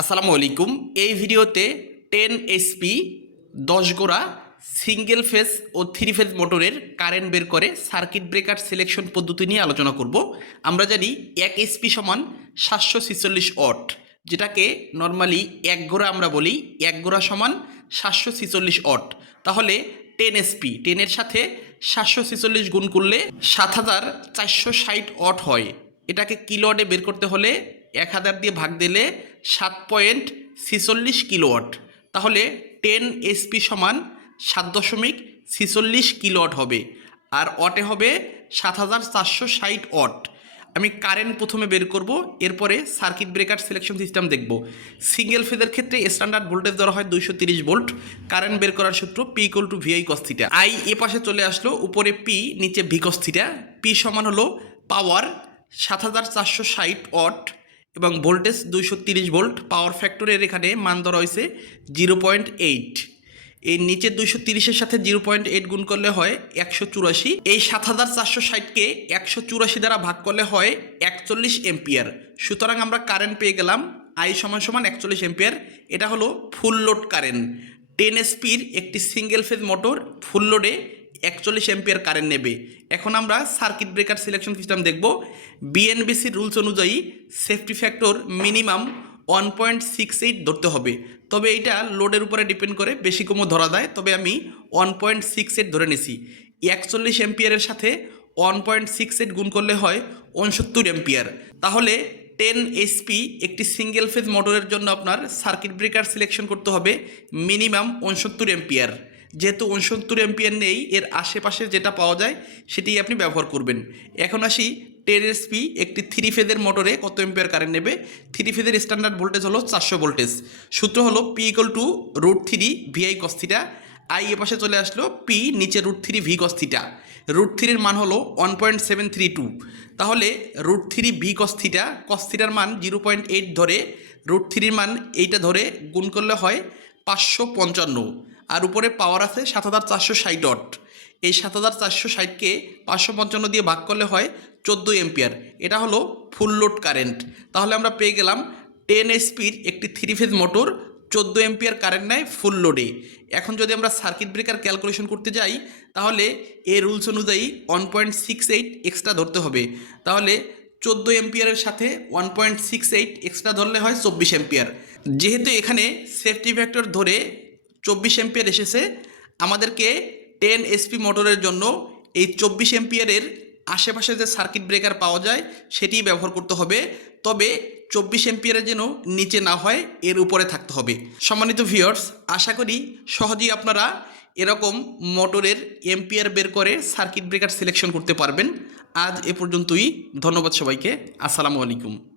আসসালামু আলাইকুম। এই ভিডিওতে টেন এসপি, দশ গোড়া, সিঙ্গেল ফেজ ও থ্রি ফেজ মোটরের কারেন্ট বের করে সার্কিট ব্রেকার সিলেকশন পদ্ধতি নিয়ে আলোচনা করব। আমরা জানি এক এসপি সমান সাতশো ছিচল্লিশ অট যেটাকে নর্মালি এক গোড়া আমরা বলি, এক গোড়া সমান সাতশো ছিচল্লিশ অট তাহলে টেন এসপি, টেনের সাথে সাতশো ছিচল্লিশ গুণ করলে সাত হাজার চারশো ষাট অট হয়। এটাকে কিলোয়াটে বের করতে হলে এক হাজার দিয়ে ভাগ দিলে সাত পয়েন্ট ছিচল্লিশ কিলোওয়াট। তাহলে টেন এসপি সমান সাত দশমিক ছিচল্লিশ কিলোওয়াট হবে। আর অটে হবে সাত হাজার চারশো ষাট অট আমি কারেন্ট প্রথমে বের করব, এরপরে সার্কিট ব্রেকার সিলেকশন সিস্টেম দেখব। সিঙ্গেল ফেজের ক্ষেত্রে স্ট্যান্ডার্ড ভোল্টেজ ধরা হয় দুইশো তিরিশ ভোল্ট। কারেন্ট বের করার সূত্র P equal to V I কস্থিটা I এ পাশে চলে আসলো, উপরে পি নিচে ভি কস্থিটা পি সমান হলো পাওয়ার সাত হাজার চারশো ষাট অট এবং ভোল্টেজ দুইশো তিরিশ ভোল্ট, পাওয়ার ফ্যাক্টরের এখানে মান ধরা হয়েছে জিরো পয়েন্ট এইট। এই নিচে দুইশো তিরিশের সাথে জিরো পয়েন্ট এইট গুণ করলে হয় একশো চুরাশি। এই সাত হাজার চারশো ষাটকে একশো চুরাশি দ্বারা ভাগ করলে হয় একচল্লিশ এম্পিয়ার সুতরাং আমরা কারেন্ট পেয়ে গেলাম আই সমান সমান একচল্লিশ এম্পিয়ার এটা হলো ফুল লোড কারেন্ট টেন এসপির একটি সিঙ্গেল ফেজ মোটর ফুল লোডে একচল্লিশ এম্পিয়ার কারেন্ট নেবে। এখন আমরা সার্কিট ব্রেকার সিলেকশন সিস্টেম দেখব। বিএনবিসির রুলস অনুযায়ী safety factor minimum one point six eight ধরতে হবে। তবে এইটা লোডের উপরে ডিপেন্ড করে, বেশি কমও ধরা দেয় তবে আমি ওয়ান পয়েন্ট সিক্স এইট ধরে নিছি। একচল্লিশ এম্পিয়ারের সাথে ওয়ান পয়েন্ট সিক্স এইট গুণ করলে হয় উনসত্তর এম্পিয়ার তাহলে টেন এসপি একটি সিঙ্গেল ফেজ মোটরের জন্য আপনার সার্কিট ব্রেকার সিলেকশন করতে হবে মিনিমাম উনসত্তর এম্পিয়ার যেহেতু উনসত্তর এম্পিয়ার নেই, এর আশেপাশে যেটা পাওয়া যায়, সেটি আপনি ব্যবহার করবেন। এখন আসি টেন এসপি একটি থ্রি ফেজের মোটরে কত এম্পিয়ার কারেন্ট নেবে? থ্রি ফেজের স্ট্যান্ডার্ড ভোল্টেজ হলো চারশো ভোল্টেজ সূত্র হলো P equal to root three VI cos theta I এ পাশে চলে আসলো পি নিচে root three V cos theta root থ্রির মান হলো one point seven three two তাহলে root three V cos theta কস্থিটার মান জিরো পয়েন্ট এইট ধরে রুট থ্রির মান এইটা ধরে গুণ করলে হয় পাঁচশো পঞ্চান্ন। আর উপরে পাওয়ার আছে সাত হাজার চারশো ষাট ডট এই সাত হাজার চারশো ষাটকে পাঁচশো পঞ্চান্ন দিয়ে ভাগ করলে হয় চোদ্দ এম্পিয়ার এটা হলো ফুল লোড কারেন্ট তাহলে আমরা পেয়ে গেলাম টেন এসপির একটি থ্রি ফেজ মোটর চোদ্দ এম্পিয়ার কারেন্ট নেয় ফুল লোডে এখন যদি আমরা সার্কিট ব্রেকার ক্যালকুলেশন করতে যাই, তাহলে এ রুলস অনুযায়ী one point six eight extra ধরতে হবে। তাহলে চোদ্দ এম্পিয়ারের সাথে one point six eight extra ধরলে হয় চব্বিশ এম্পিয়ার। যেহেতু এখানে সেফটি ফ্যাক্টর ধরে চব্বিশ এম্পিয়ার এসেছে, আমাদেরকে টেন এসপি মোটরের জন্য এই চব্বিশ এম্পিয়ারের আশেপাশে যে সার্কিট ব্রেকার পাওয়া যায় সেটি ব্যবহার করতে হবে। তবে চব্বিশ এম্পিয়ারের যেন নিচে না হয়, এর উপরে থাকতে হবে। সম্মানিত ভিউয়ার্স আশা করি সহজেই আপনারা এরকম মোটরের এম্পিয়ার বের করে সার্কিট ব্রেকার সিলেকশন করতে পারবেন। আজ এ পর্যন্তই। ধন্যবাদ সবাইকে। আসসালামু আলাইকুম।